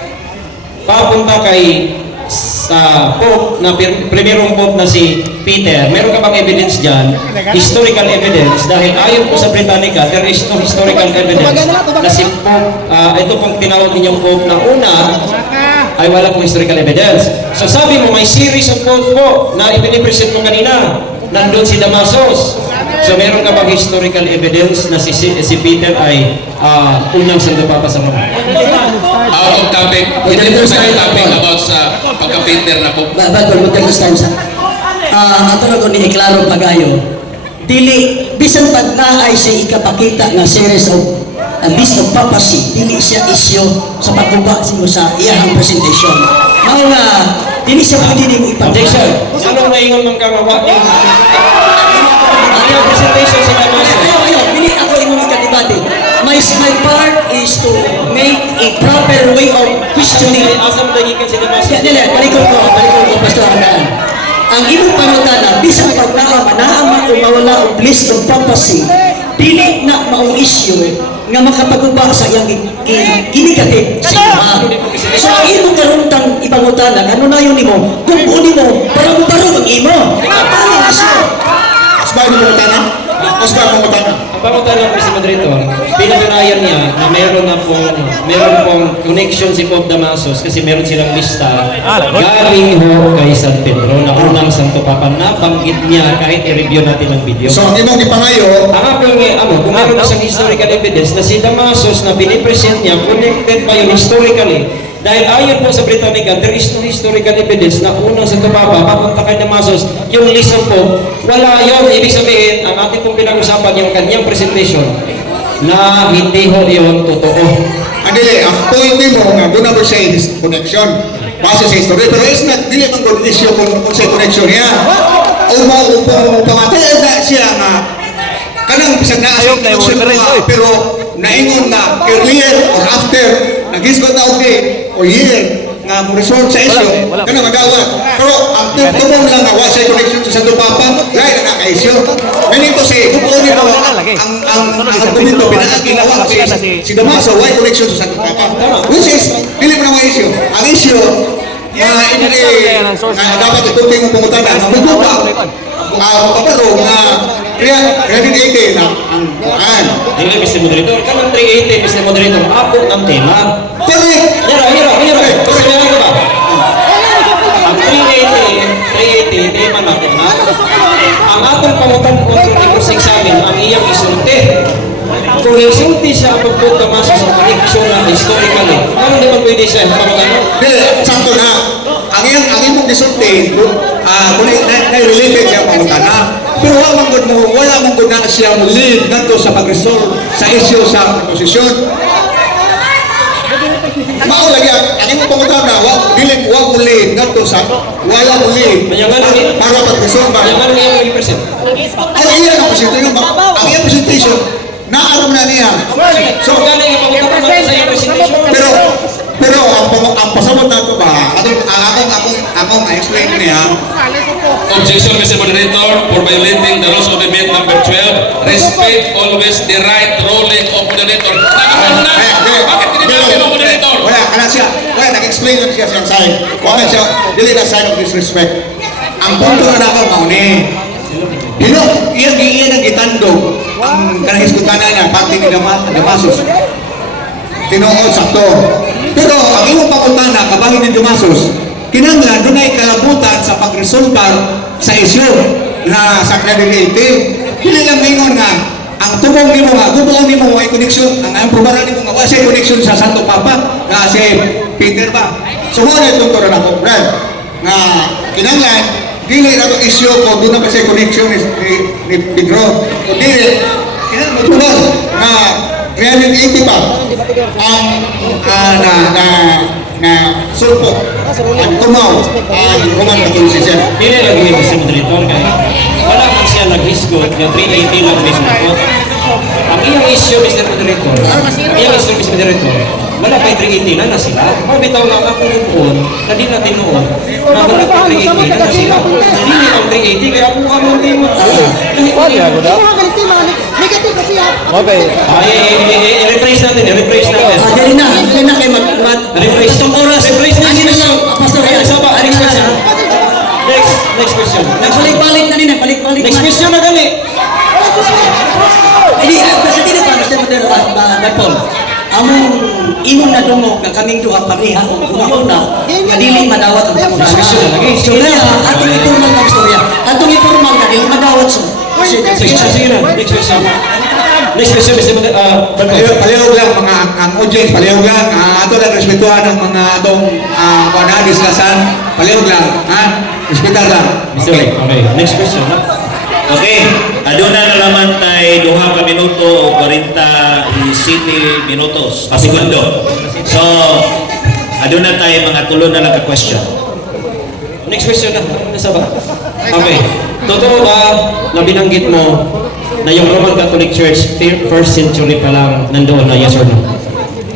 papunta kay sa Pope na primerong Pope na si Peter, meron ka bang evidence dyan? Historical evidence, dahil ayon po sa Britannica, there is no historical evidence na si Pope, ito pong tinawag ninyong Pope na una, ay wala pong historical evidence. So sabi mo, may series of Pope po na ipinipresent mo kanina, nandun si Damasus. So meron ka bang historical evidence na si Peter ay unang Santo Papa sa Roma? Out of topic. Hindi po sa topic about sa pagka-Peter na po. Bago mo tayo sa time sa. Ato na ko ni iklaro pagayo. Dili bisan pag naay siya ikapakita nga series of ang list of papacy, dili siya isyo sa pagkuba sa iyahang presentation. Mao nga, dili siya pwede nimo Objection. ipagkuba. Anong naingon ng kamawa? Ano yung presentation sa Damaso? Ayaw, dili ako imong ikadibate. My part is to make a proper way of questioning. Asa mo nagikan si Damaso? Dili, balikon ko, Pastor Abraham. Ang imong pangutana, bisang pag naama o mawala og list of papacy, dili na maong issue nga makapaguba sa iyang ginikative sa imaha. So, ang imong karuntang ipangutana, ano na yun nimo? Kung buo nimo, para mo baro ang imo. Paano ang issue? Asbay mo mga tanong? Asbay mo mga tanong? Ang pangutan ng Presidente Moderator, pinatunayan niya na meron pong connection si Pope Damasus kasi meron silang lista galing ho kay San Pedro na unang Santo Papa na banggit niya kahit i-review natin ang video. So, ang imong ipangayo, Ang akong kung meron isang historical evidence na si Damasus na pinipresent niya, connected pa yun historically. Dahil ayon po sa Britannica, there is no historical evidence na unang Santo Papa, papunta kay Damasus, yung listen po, wala yun. Ibig sabihin, ang ating pong pinag-usapan, yung kanyang presentation, na hindi ho yun totoo. andili, ang point mo nga, doon na ba siya connection? Base sa history, pero is not, dili man good issue kung sa connection niya. Pamatay na siya nga, kanang bisag na asong connection mo, pero naingon na earlier or after, nag-isgot na okay, o year, nga resort sa issue, kanang magawat. Pero ang tumong lang na wala siya connection sa Santo Papa, lahat na naka-issue. Meaning to say, kukunin mo ang argumento, pinakaginawa si Damaso, why connection sa Santo Papa? Which is, dili mo na mga issue. Ang issue, na dapat ituting mo pangutana, na magbuba, kaparo na 380 na ang bukaan. Dili, Mr. Moderator, kanang 380, Mr. Moderator, ako ng tema. Correct! Hira. Kasi meron ko ba? Ang 380, tema natin, ha? Ang atong pangutan kung examine, ang iyang isulti. Kung isulti siya ang pagpunta masa sa connection na historically, ano naman pwede siya pangutan? Dili, sakto na. Ang imong gisulti, kung na-related siya pangutana, pero wala mong gud na siya lead ngadto sa pag-resolve sa issue sa posisyon. Mao lagi ang imong pangutana, dili wa mo lead ngadto sa wala mo lead para pag-resolve ba. Yung ano yung present? Ay, iyan ang presentation. Ang iyang presentation, naaram na niya. So, galing yung pagkakaroon natin sa iyong presentation. Pero ang pasabot na ito ba, akong explain niya, Objection, Mr. Moderator, for violating the rules of debate number 12. Respect always the right ruling of moderator. Nakahon na! Bakit tinitawag mo, moderator? wala, nag-explain lang siya siyang side. Wala siya, dili na side of disrespect. Ang punto na ako, mauni. Iyan ang gitandog, ang kanahiskutana na, pati ni Damasus. Tinuod sakto. Pero ang imong pangutana, kabahin ni Damasus, kinanglan, doon ay kalabutan sa pag-resolve sa issue na sa credibility. Hindi lang mingon nga, ang tubong ni mo nga, gubuon ni mo ay connection, ang probaran ni mo nga, wala siya connection sa Santo Papa, na si Peter ba? So mo na itong turan ako, Brad, nga kinanglan, dili na itong issue ko, doon na pa siya connection ni Pedro. Kung dili, kinanglan mo na 380 pa ang sulpo ang tumaw ang Roman Catholic Church. Dili lang yung Mr. Moderator kaya wala man siya nag-hisgot na 380 lang Mr. Moderator. Ang iyang issue, Mr. Moderator, ang iyang issue, Mr. Moderator, wala kay 380 na sila. Mabitaw lang ako noon, na di natin noon, na wala kay 380 na sila. Hindi ang 380, kaya ako ka mong team. Negative kasi ha. I-rephrase natin. Dali na kay Rephrase. itong oras. Rephrase na Ano sila. lang, Pastor Ryan. Next question. Next question. Nagbalik-balik na nila, balik-balik Next na. question na gali. Hindi, kasi hindi pa, Mr. Moderator, Paul. Among imong nadungog nga kaming duha pareha o una-una nga dili madawat ang pangutana. So kaya atong ipormal ng istorya. Atong ipormal nga dili madawat so. Sige na. Next question. Next question, Mr. Palihog lang ang audience, palihog lang. Ato lang respetuhan ang mga atong diskasan. Palihog lang. Respetar lang. Okay, next question. Okay, aduna na naman tay duha ka minuto o 47 minutos o segundo. So, aduna tay mga tulo na lang ka question. Next question na. Nasa ba? Okay. Totoo ba na binanggit mo na yung Roman Catholic Church first century pa lang nandoon na, yes or no?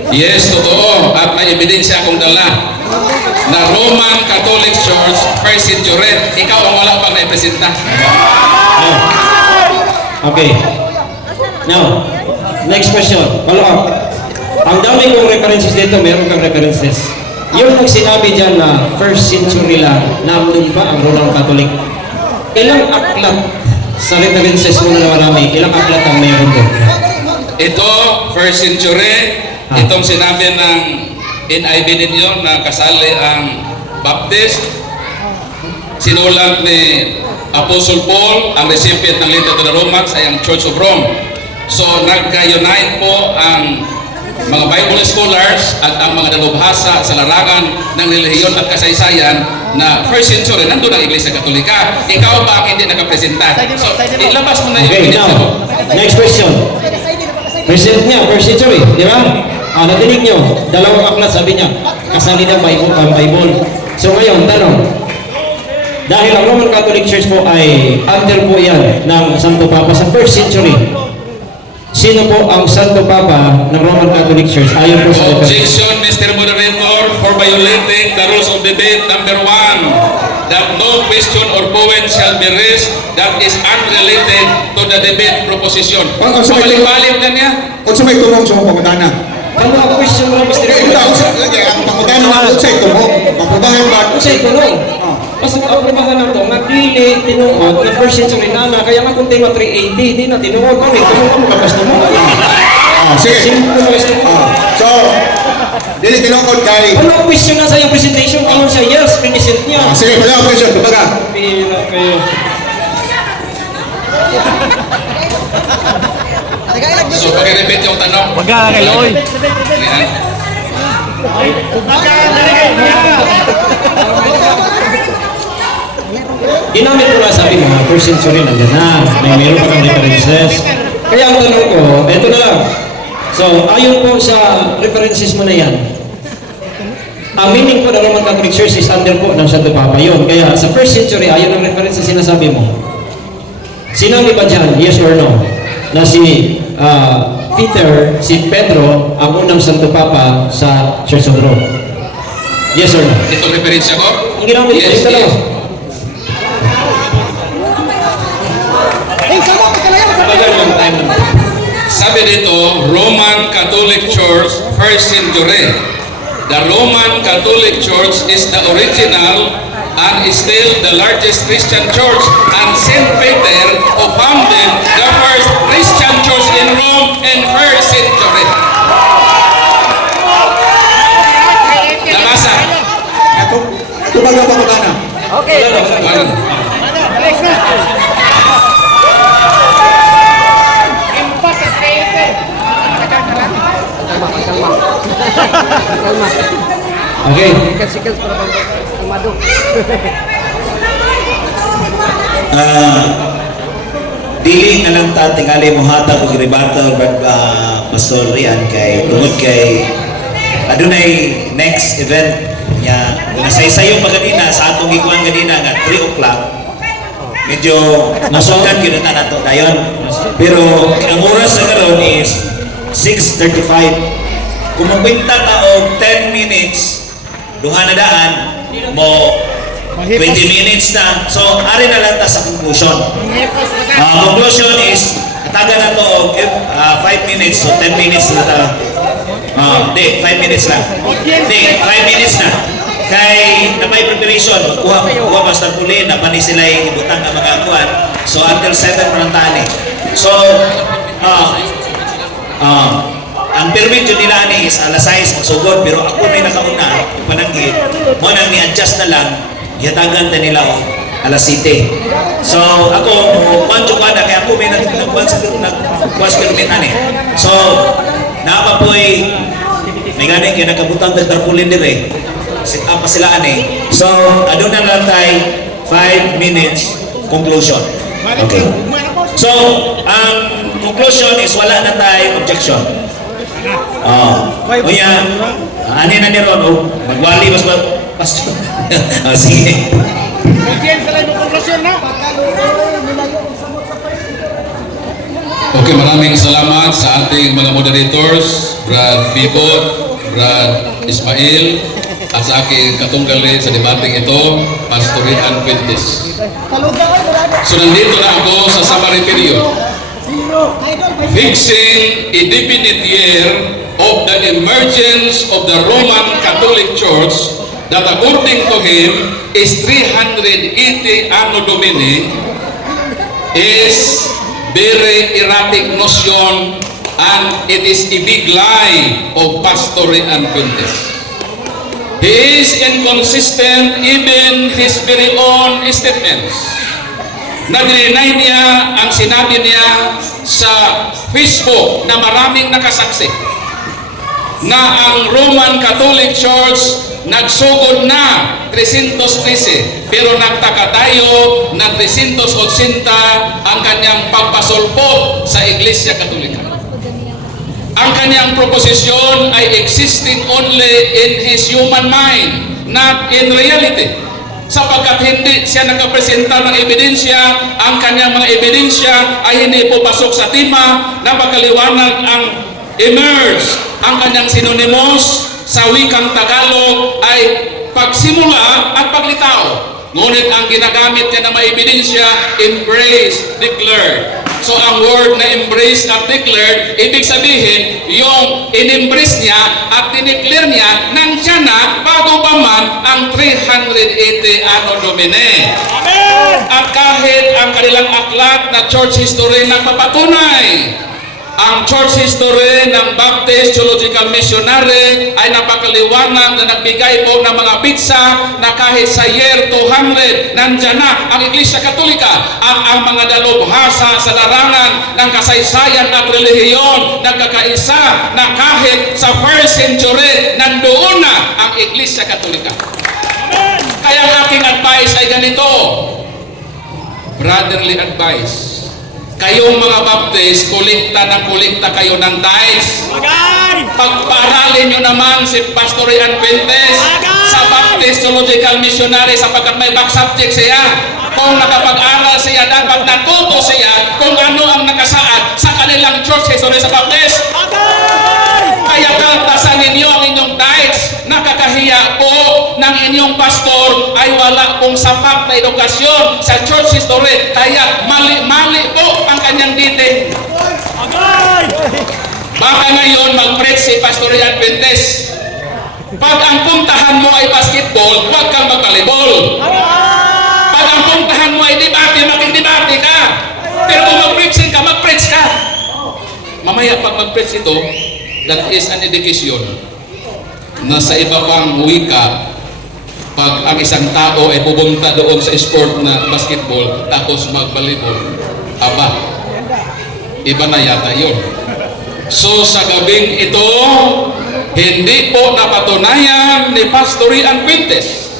Yes, totoo. At may ebidensya akong dala na Roman Catholic Church, first century. Ikaw ang wala pang naipresenta. No. Okay. Now, next question. Follow up. Ang dami kong references dito, meron kang references. Yung sinabi dyan na first century lang, nandun pa ang Roman Catholic. Ilang aklat sa references mo na marami, ilang aklat ang meron doon? Ito, first century. Itong sinabi ng NIV ninyo na kasali ang Baptist. Sinulat ni Apostle Paul, ang recipient ng letter to the Romans ay ang Church of Rome. So, nagka-unite po ang mga Bible scholars at ang mga dalubhasa sa larangan ng relihiyon at kasaysayan na first century, nandun ang Iglesia Katolika. Ikaw ba ang hindi nakapresenta? So, ilabas mo na yung Okay, ebidensya mo. now, next question. Present niya, first century, di ba? Nadinig nyo, dalawang aklat sabi niya, kasali ng Bible, ang Bible. So ngayon, tanong, dahil ang Roman Catholic Church po ay under po yan ng Santo Papa sa first century, sino po ang Santo Papa ng Roman Catholic Church? Ayon po sa Objection, Mr. Moderator, for violating the rules of debate number 1, that no question or point shall be raised that is unrelated to the debate proposition. Pabalik-balik na niya. Kung sa may tumong sa mga pangutana. Ano ang question mo, Mr. Eh, ito, ang pangutana na kung sa tumong. Maprobahan ba? Kung sa ikulong, mas aprobahan na ito, nagdili, tinuod, na first century na na, kaya nga kung tema 380, di na tinuod kami, tinuod mo, kapas na mo. Sige. Simple na question. So, dili tinungkod kay. Ano ang question na sa iyong presentation? Kung sa yes, pinisip niya. Sige, wala ang question. Kumbaga. Pila kayo. So, pag-repeat yung tanong. Wag ka kay Loy. Ayan. Ginamit ko nga sabi mo, first century na yan na, may meron pa kang references. Kaya ang tanong ko, eto na lang. So, ayon po sa references mo na yan, ang meaning po ng Roman Catholic Church is under po ng Santo Papa yun. Kaya sa first century, ayon ang references sinasabi mo, sinabi ba dyan, yes or no, na si Peter, si Pedro, ang unang Santo Papa sa Church of Rome? Yes or no? Itong referensya ko? Ang ginamit ko, Yes, ito lang. yes. Tagal ng time naman. Sabi dito, Roman Catholic Church, first century. The Roman Catholic Church is the original and is still the largest Christian church, and Saint Peter who founded the first Christian church in Rome in first century. Nabasa. Ito ba ang pangutana? Okay. Ano? Next na. Okay. Sikil para bang umado. Dili na lang ta tingali mo hatag og rebato Pastor Rian kay tungod kay adunay next event nya nasaysayo pa kanina sa atong gikuan kanina nga 3 o'clock. Medyo nasundan gyud na nato dayon. Pero ang oras sa karon is 6:35. Kung magkwenta ta og 10 minutes duha na daan mo 20 minutes na. So, ari na lang ta sa conclusion. Conclusion is, kataga na to og 5 minutes, so 10 minutes na ta. Di, 5 minutes lang. Di, 5 minutes na. Kay, na may preparation, kuha Pastor Puli, na pa ni sila yung ibutang na mga kuhan. So, until 7 parang tani. So, ang permit yun nila ni is alas 6 magsugod, pero ako may nakauna, pananggit, mo nang ni-adjust na lang, ihatagan na nila o alas 7. So ako, kwanto ka na, kaya ako may nagkwas permit ani. So, napapoy, may ganing kaya nakabutang ng tarpulin dire. Sit up pa sila ani. So, ano na lang tayo, 5 minutes conclusion. Okay. So, ang conclusion is wala na tayo objection. Kuya, ano na ni Ron? Magwali mas ba? Pastor. Sige. Okay, maraming salamat sa ating mga moderators, Brad Bibot, Brad Ismail, at sa aking katunggali sa debating ito, Pastor Rian Quintes. So nandito na ako sa summary period. Fixing a definite year of the emergence of the Roman Catholic Church that according to him is 380 Anno Domini is very erratic notion and it is a big lie of Pastor Rian Quintes. He is inconsistent even his very own statements. Nag-deny niya ang sinabi niya sa Facebook na maraming nakasaksi na ang Roman Catholic Church nagsugod na 313 pero nagtaka tayo na 380 ang kanyang pagpasulpot sa Iglesia Katolika. Ang kanyang proposisyon ay existing only in his human mind, not in reality. Sapagkat hindi siya nagkapresenta ng ebidensya, ang kanyang mga ebidensya ay hindi po pasok sa tema, napakaliwanag ang emerge. Ang kanyang synonymous sa wikang Tagalog ay pagsimula at paglitaw. Ngunit ang ginagamit niya na mga ebidensya, embrace, declare. So ang word na embrace at declared, ibig sabihin, yung in-embrace niya at dineclare niya, nandiyan na bago pa man ang 380 Anno Domini. At kahit ang kanilang aklat na church history nagpapatunay, ang church history ng Baptist Theological Missionary ay napakaliwanag na nagbigay po ng mga pitsa na kahit sa year 200, nandyan na ang Iglesia Katolika at ang mga dalubhasa sa larangan ng kasaysayan at relihiyon nagkakaisa na kahit sa 1st century, nandoon na ang Iglesia Katolika. Kaya ang aking advice ay ganito, brotherly advice. Kayong mga Baptist, kolekta kayo ng tithes. Pagpaaralin nyo naman si Pastor Rian Quintes sa Baptist Theological Missionary sapagkat may back subject siya. Kung nakapag-aral siya, dapat natuto siya kung ano ang nakasaad sa kanilang church history sa Baptist. Kaya kaltasan ninyo ang inyong tithes. Nakakahiya po ng inyong pastor ay wala pong sapat na edukasyon sa church history. Kaya mali po ang kanyang dite. Baka ngayon mag-preach si Pastor Rian Quintes. Pag ang puntahan mo ay basketball, huwag kang mag-volleyball. Pag ang puntahan mo ay debate, maging debate ka. Pero kung mag-preaching ka, mag-preach ka. Mamaya pag mag-preach ito, that is an education na sa iba pang wika, pag ang isang tao ay pupunta doon sa sport na basketball tapos mag-volleyball, aba, iba na yata yun. So sa gabing ito, hindi po napatunayan ni Pastor Rian Quintes.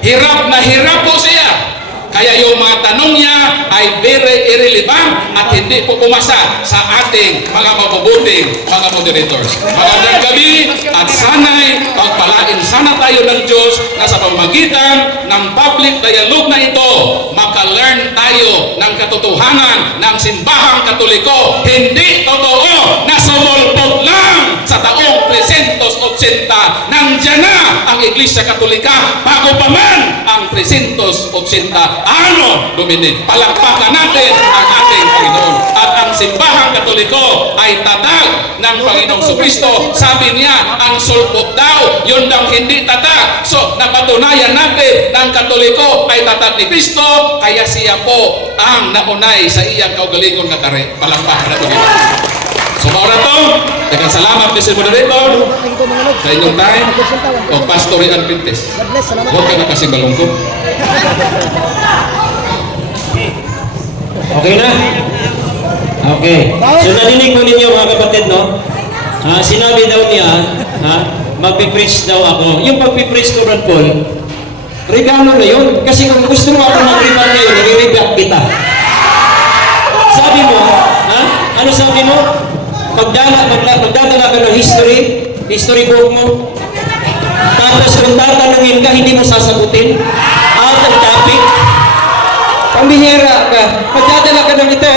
Hirap na hirap po siya. Kaya yung mga tanong niya ay very irrelevant at hindi po pumasa sa ating mga mabubuting mga moderators. Magandang gabi at sana'y pagpalain sana tayo ng Diyos na sa pamamagitan ng public dialogue na ito, maka-learn tayo ng katotohanan ng simbahang Katoliko. Hindi totoo na sumulpot lang sa taong 380. Nandiyan na ang Iglesia Katolika bago pa man ang 380 Anno Domini. Palakpakan natin ang ating Panginoon. At ang simbahang Katoliko ay tatag ng Panginoong Kristo. Sabi niya, ang sulpot daw, yun daw hindi tatag. So, napatunayan natin ng Katoliko ay tatag ni Kristo, kaya siya po ang naunay sa iyang kaugalingon nga tari. Palakpakan natin ito. So, maura to, daghang salamat, Mr. Moderator, sa inyong time, o Pastor Rian Quintes. Huwag ka na kasing balungkot. Okay na? Okay. So narinig mo ninyo mga kapatid, no? Sinabi daw niya, magpipreach daw ako. Yung pagpipreach ko, Brad Paul, regalo na yun. Kasi kung gusto mo ako mag-rebat ngayon, nire-rebat kita. Sabi mo, ha? Ano sabi mo? Magdadala ka ng history book mo. Tapos kung tatanungin ka, hindi mo sasagutin. Out of topic. Pambihira ka. Magdadala ka ng ito.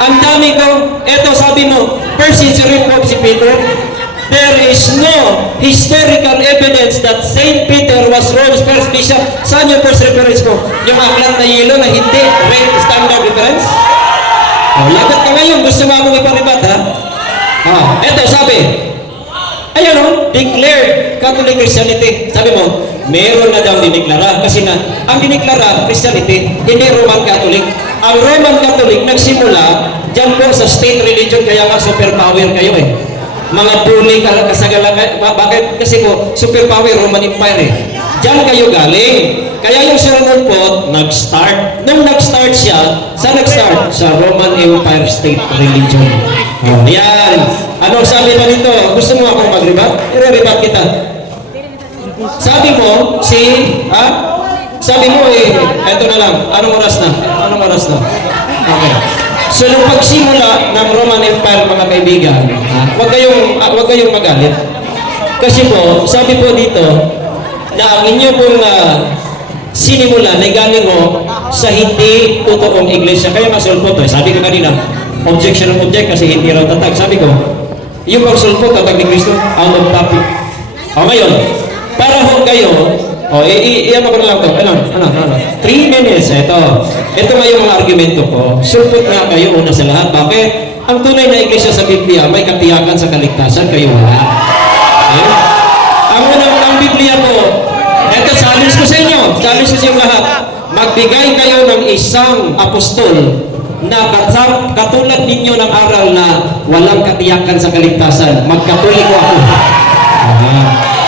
Ang dami ko. Eto, sabi mo, first century Pope si Peter. There is no historical evidence that Saint Peter was Rome's first bishop. Saan yung first reference ko? Yung aklat na yelo na hindi rate standard reference? Lagat ka ngayon. Gusto mo akong iparibat, ha? Eto, sabi. Ayan o, declared Catholic Christianity. Sabi mo, meron na daw diniklara. Kasi na, ang diniklara, Christianity, hindi Roman Catholic. Ang Roman Catholic nagsimula dyan po sa state religion, kaya nga superpower kayo eh. Mga bully, kasagalan, bakit? Kasi po, superpower, Roman Empire eh. Diyan kayo galing. Kaya yung sermon po, nag-start. Nung nag-start siya, saan nag-start? Sa Roman Empire state religion. Yan. Ano sabi pa nito? Gusto mo akong mag-rebat? I-rebat kita. Sabi mo, sabi mo eto na lang. Anong oras na? Okay. So, nung pagsimula ng Roman Empire, mga kaibigan, wag kayong magalit. Kasi po, sabi po dito, na ang inyo pong sinimulan ay galing mo sa hindi totoong iglesia. Kaya masulpot to. Sabi ko kanina, objection of object kasi hindi raw tatag. Sabi ko, yung pagsulpot tatag ni Kristo, out of topic. Ngayon, para ho kayo, iyan ko na lang to. Ano? 3 minutes. Ito nga yung mga argumento ko. Sulpot nga kayo una sa lahat. Bakit? Ang tunay na iglesia sa Biblia may katiyakan sa kaligtasan, kayo wala. Okay? Ang Biblia po, ito challenge ko sa inyo. Challenge ko sa inyo lahat. Magbigay kayo ng isang apostol na katulad ninyo ng aral na walang katiyakan sa kaligtasan. Magkatoliko ako.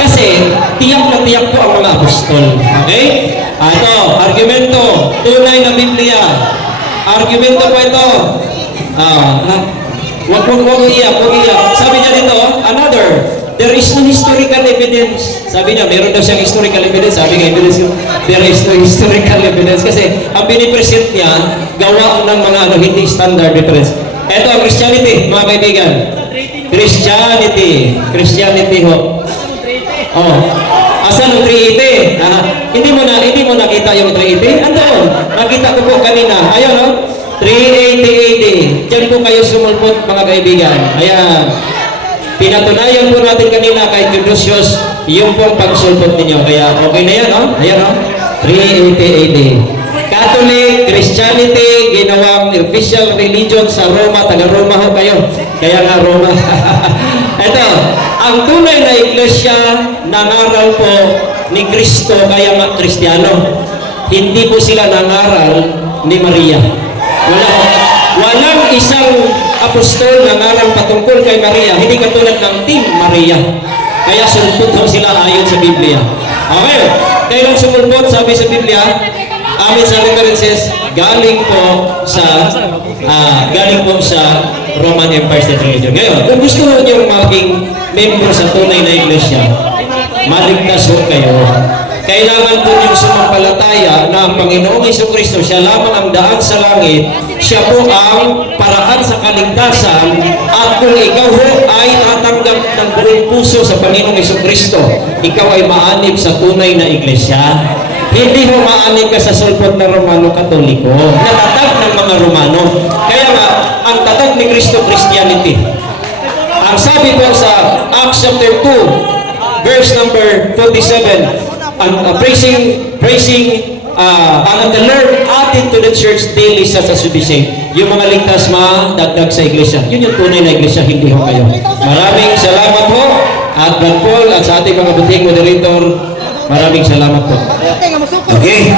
Kasi tiyak na tiyak po ang mga apostol. Okay? Ito, argumento. Tunay na Biblia. Argumento po ito. Huwag iyak. Sabi niya dito, another. There is no historical evidence. Sabi niya, meron daw siyang historical evidence. Sabi nga, there is no historical evidence. Kasi ang binipresent niya, gawa ng mga hindi standard reference. Ito ang Christianity, mga kaibigan. Christianity ho. Asan ang 380? Hindi mo nakita yung 380? Andoon. Nakita ko po kanina. Ayan o. 380. Diyan po kayo sumulpot, mga kaibigan. Ayan. Pinatunayan po natin kanina kay Theodosius yung pong pagsulpot ninyo. Kaya okay na yan, no? Ayan, no? 380 AD. Catholic, Christianity, ginawang official religion sa Roma. Taga-Roma ho kayo. Kaya nga Roma. Ito, ang tunay na iglesia, nangaral po ni Kristo, kaya nga Kristiyano. Hindi po sila nangaral ni Maria. Walang isang apostol na ngaral patungkol kay Maria, hindi katulad ng Team Maria. Kaya sulpot ho sila ayon sa Biblia. Okay, kailang sumulpot, sabi sa Biblia, amin sa references, galing po sa Roman Empire State Religion. Ngayon, kung gusto niyo maging member sa tunay na iglesia, maligtas ho kayo. Kailangan po yung sumampalataya na ang Panginoong Jesucristo, siya lamang ang daan sa langit, siya po ang paraan sa kaligtasan, at kung ikaw ho ay tatanggap ng buong puso sa Panginoong Jesucristo, ikaw ay maanib sa tunay na iglesia. Hindi ho maanib ka sa sulpot na Romano Katoliko, natatag ng mga Romano. Kaya nga, ang tatag ni Kristo, Christianity. Ang sabi po sa Acts chapter 2, verse number 47, praising and the Lord added to the church daily such as should be saved. Yung mga ligtas madagdag sa iglesia. Yun yung tunay na iglesia, hindi ho kayo. Maraming salamat ho. At Brad Paul at sa ating mga buting moderator, maraming salamat po. Okay.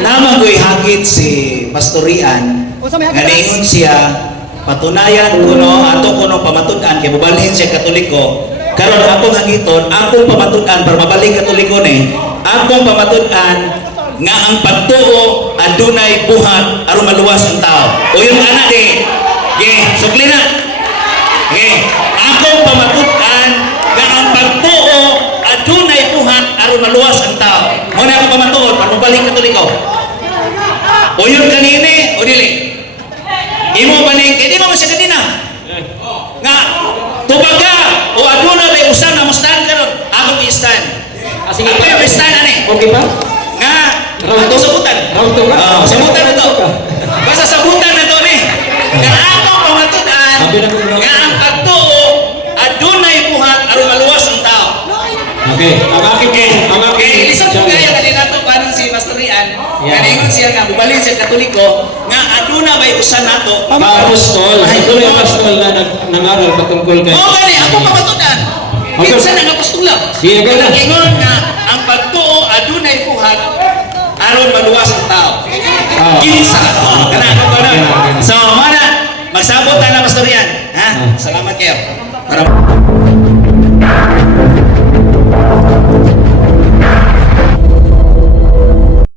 Naman ko'y hakit si Pastorian. Ngayon siya, patunayan kuno, ato kuno pamatunan, kaya bubalhin siya Katoliko. Karon akong hagiton, akong pamatunan para mabalik Katoliko ni, akong pamatunan nga ang pagtuo adunay buhat aron maluwas ang tao. O yun ana di. Sukli na. Akong pamatunan nga ang pagtuo adunay buhat aron maluwas ang tao. Mo na ako pamatuon para mabalik Katoliko. O yun kanini, o dili. Imo ba ning, hindi mo siya kanina. Nga, tubaga, o aduna may usan na mustan karon. Ako i-stand. Sige. Ako yung stand ani. Okay pa? Nga, Round ato two? sabutan. Round two ka? Sabutan na to. Basta sabutan na to ni. Nga ako pamatudan. Sabi na kung round Nga ang ato, adunay buhat aron maluwas ang tao. Okay. Ang aking Okay, lisod ko kaya kanina to parang si Pastor Rian. Yeah. Kaningon siya nga bubalin siya Katoliko nga aduna may usan nato. Apostol. Ito yung apostol na nangaral patungkol kay... Oo gani ako pamatudan. Okay. Kinsa nang apostula? Sige, ka na. Ingon nga ang pagtuo adunay buhat aron maluwas ang tao. Kinsa? Kana ko na. So, mana magsabot na Pastor Rian, ha? Salamat kayo. Para